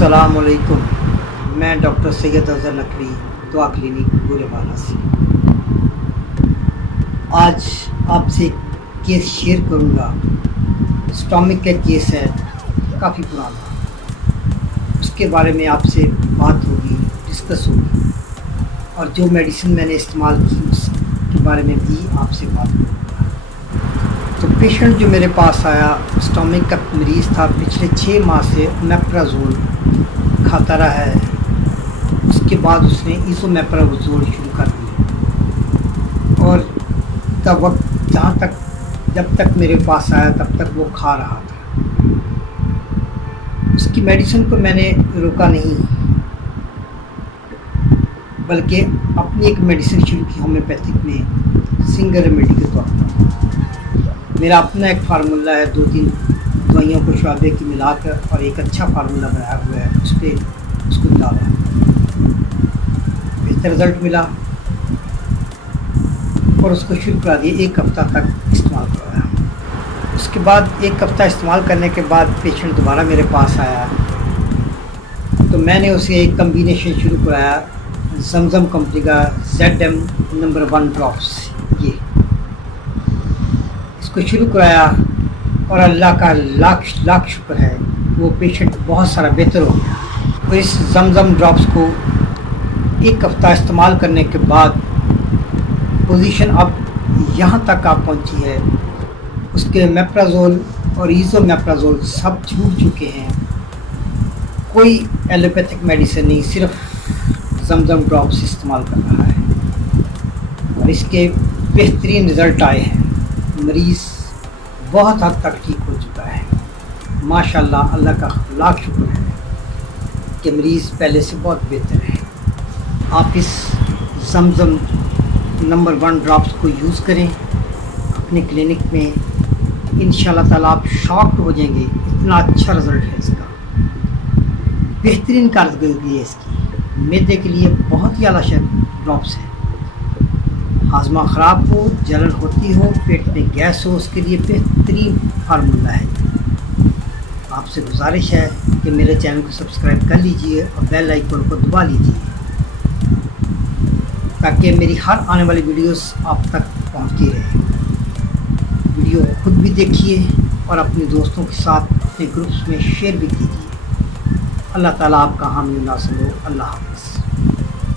अस्सलाम वालेकुम। मैं डॉक्टर सैयद अज़हर नकवी, दुआ क्लिनिक गोरेबाना से आज आपसे एक केस शेयर करूंगा। स्टोमक का केस है, काफ़ी पुराना। उसके बारे में आपसे बात होगी, डिस्कस होगी, और जो मेडिसिन मैंने इस्तेमाल की उसके बारे में भी आपसे बात करूँगा। तो पेशेंट जो मेरे पास आया, स्टोमक का मरीज़ था। पिछले 6 माह से ओमेप्राज़ोल खाता रहा है। उसके बाद उसने इसोमेप्राज़ोल शुरू कर दिया, और तब वक्त जब तक मेरे पास आया तब तक वो खा रहा था। उसकी मेडिसिन को मैंने रोका नहीं, बल्कि अपनी एक मेडिसिन शुरू की होम्योपैथिक में, सिंगल रेमेडी के तौर पर। मेरा अपना एक फार्मूला है, 2-3 दवाइयों को शुआबे की मिलाकर, और एक अच्छा फार्मूला बनाया हुआ है, उस पर उसको डाला। बेहतर रिज़ल्ट मिला और उसको शुरू करा दिया। 1 हफ़्ता तक इस्तेमाल करवाया। उसके बाद 1 हफ़्ता इस्तेमाल करने के बाद पेशेंट दोबारा मेरे पास आया, तो मैंने उसे एक कम्बिनेशन शुरू कराया, ज़मज़म कंपनी का ZM नंबर 1 ड्रॉप्स। ये इसको शुरू कराया, और अल्लाह का लाख शुक्र है, वो पेशेंट बहुत सारा बेहतर हो गया। और इस ज़मज़म ड्रॉप्स को 1 हफ़्ता इस्तेमाल करने के बाद पोजीशन अब यहाँ तक आप पहुँची है। उसके मेप्राज़ोल और इसोमेप्राज़ोल सब छूट चुके हैं। कोई एलोपैथिक मेडिसिन नहीं, सिर्फ ज़मज़म ड्रॉप्स इस्तेमाल कर रहा है, और इसके बेहतरीन रिज़ल्ट आए हैं। मरीज़ बहुत हद तक ठीक हो चुका है। माशाल्लाह, अल्लाह का लाख शुक्र है कि मरीज़ पहले से बहुत बेहतर है। आप इस ज़मज़म नंबर 1 ड्रॉप्स को यूज़ करें अपने क्लिनिक में। इंशाल्लाह ताला आप शॉक्ड हो जाएंगे, इतना अच्छा रिज़ल्ट है इसका। बेहतरीन कारकर्दगी है इसकी। मैदे के लिए बहुत ही आला ड्रॉप्स है। हाजमा ख़राब हो, जलन होती हो, पेट में गैस हो, उसके लिए बेहतरीन फार्मूला है। आपसे गुजारिश है कि मेरे चैनल को सब्सक्राइब कर लीजिए और बेल आइकन को दबा लीजिए, ताकि मेरी हर आने वाली वीडियोस आप तक पहुंचती रहे। वीडियो खुद भी देखिए और अपने दोस्तों के साथ अपने ग्रुप्स में शेयर भी कीजिए। अल्लाह ताला आपका हामी नासिर हो। अल्लाह हाफ़िज़।